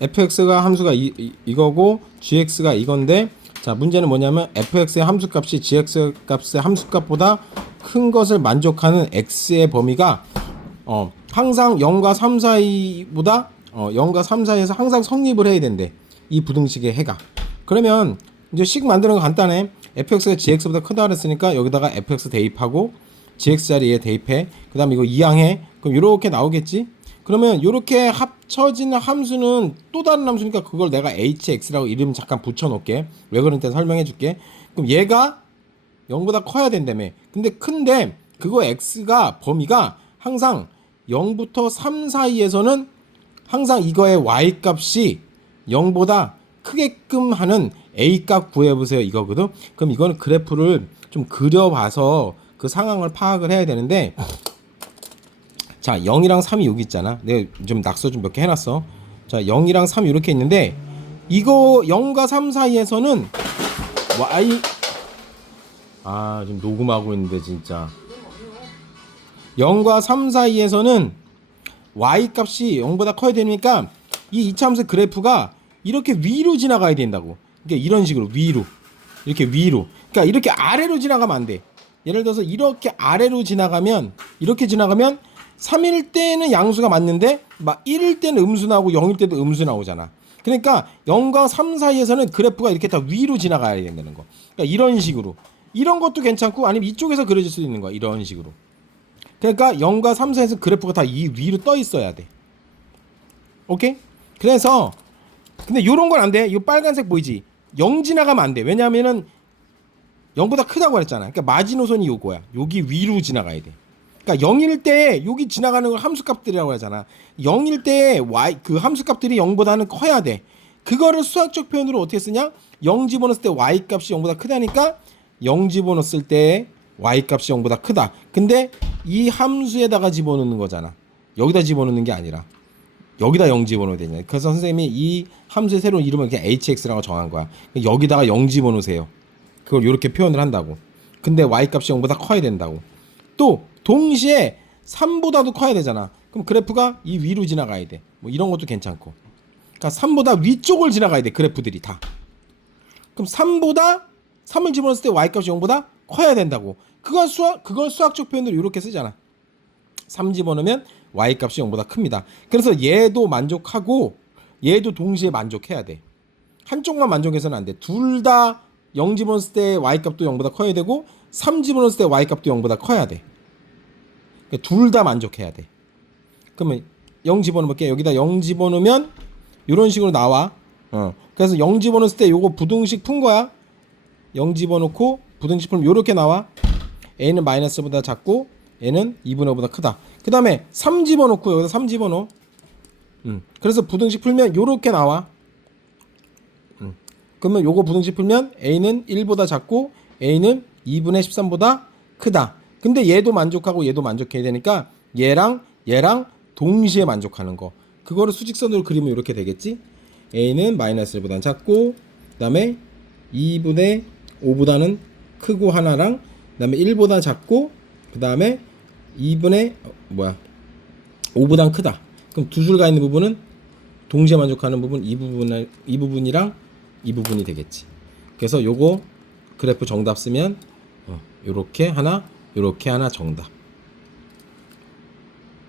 fx가 함수가 이, 이, 거고 gx가 이건데 자 문제는 뭐냐면 fx의 함수값이 gx 값의 함수값보다 큰 것을 만족하는 x의 범위가 어 항상 0과 3 사이보다 어 0과 3 사이에서 항상 성립을 해야 된대 이 부등식의 해가. 그러면 이제 식 만드는 거 간단해. fx가 gx보다 크다 그랬으니까 여기다가 fx 대입하고 gx 자리에 대입해. 그 다음에 이거 이항해. 그럼 이렇게 나오겠지 그러면 이렇게 합쳐지는 함수는 또 다른 함수니까 그걸 내가 hx라고 이름 잠깐 붙여놓을게. 왜 그런지 설명해 줄게. 그럼 얘가 0보다 커야 된다며. 근데 큰데 그거 x가 범위가 항상 0부터 3 사이에서는 항상 이거의 y 값이 0보다 크게끔 하는 a 값 구해보세요 이거거든. 그럼 이거는 그래프를 좀 그려봐서 그 상황을 파악을 해야 되는데 자 0이랑 3이 여기 있잖아 내가 좀 낙서 좀 몇 개 해놨어 자 0이랑 3 이렇게 있는데 이거 0과 3 사이에서는 y 아 지금 녹음하고 있는데 진짜 0과 3 사이에서는 y 값이 0보다 커야 되니까 이 이차함수 그래프가 이렇게 위로 지나가야 된다고. 그러니까 이런 식으로 위로. 이렇게 위로. 그러니까 이렇게 아래로 지나가면 안 돼. 예를 들어서 이렇게 아래로 지나가면 이렇게 지나가면 3일 때는 양수가 맞는데 막 1일 때는 음수 나오고 0일 때도 음수 나오잖아. 그러니까 0과 3 사이에서는 그래프가 이렇게 다 위로 지나가야 된다는 거. 그러니까 이런 식으로. 이런 것도 괜찮고 아니면 이쪽에서 그려질 수도 있는 거야. 이런 식으로. 그러니까 0과 3 사이에서 그래프가 다 이 위로 떠 있어야 돼. 오케이? 그래서 근데 요런 건 안 돼. 요 빨간색 보이지? 0 지나가면 안 돼. 왜냐면은 0보다 크다고 그랬잖아. 그러니까 마지노선이 요거야. 여기 위로 지나가야 돼. 그러니까 0일 때 여기 지나가는 걸 함수값들이라고 하잖아. 0일 때 y 그 함수값들이 0보다는 커야 돼. 그거를 수학적 표현으로 어떻게 쓰냐? 0 집어넣었을 때 y 값이 0보다 크다니까 0 집어넣었을 때 y 값이 0보다 크다. 근데 이 함수에다가 집어넣는 거잖아. 여기다 집어넣는 게 아니라 여기다 0 집어넣어야 되냐. 그래서 선생님이 이 함수의 새로운 이름을 그냥 hx라고 정한 거야. 여기다가 0 집어넣으세요. 그걸 이렇게 표현을 한다고. 근데 y 값이 0보다 커야 된다고. 또 동시에 3보다도 커야 되잖아. 그럼 그래프가 이 위로 지나가야 돼. 뭐 이런 것도 괜찮고. 그러니까 3보다 위쪽을 지나가야 돼. 그래프들이 다. 그럼 3보다 3을 집어넣었을 때 y 값이 0보다 커야 된다고. 그걸 수학 그걸 수학적 표현으로 이렇게 쓰잖아. 3 집어넣으면 y 값이 0보다 큽니다. 그래서 얘도 만족하고 얘도 동시에 만족해야 돼. 한쪽만 만족해서는 안 돼. 둘 다 0 집어넣었을 때 y 값도 0보다 커야 되고 3 집어넣었을 때 y 값도 0보다 커야 돼. 둘다 만족해야 돼. 그러면 0 집어넣을게. 여기다 0 집어넣으면 이런 식으로 나와. 어. 그래서 0 집어넣었을 때 요거 부등식 푼 거야. 0 집어넣고 부등식 풀면 요렇게 나와. a는 마이너스보다 작고 얘는 2분의 5보다 크다. 그 다음에 3 집어넣고 여기다 3 집어넣어. 음. 그래서 부등식 풀면 요렇게 나와. 음. 그러면 요거 부등식 풀면 a는 1보다 작고 a는 2분의 13보다 크다. 근데 얘도 만족하고 얘도 만족해야 되니까 얘랑 얘랑 동시에 만족하는 거. 그거를 수직선으로 그리면 이렇게 되겠지? a는 마이너스 1보다 작고 그 다음에 2분의 5보다는 크고 하나랑 그 다음에 1보다 작고 그 다음에 2분의 어, 뭐야 5보다 크다. 그럼 두 줄 가 있는 부분은 동시에 만족하는 부분 이 부분 이 부분이랑 이 부분이 되겠지. 그래서 요거 그래프 정답 쓰면 어, 요렇게 하나 요렇게 하나 정답.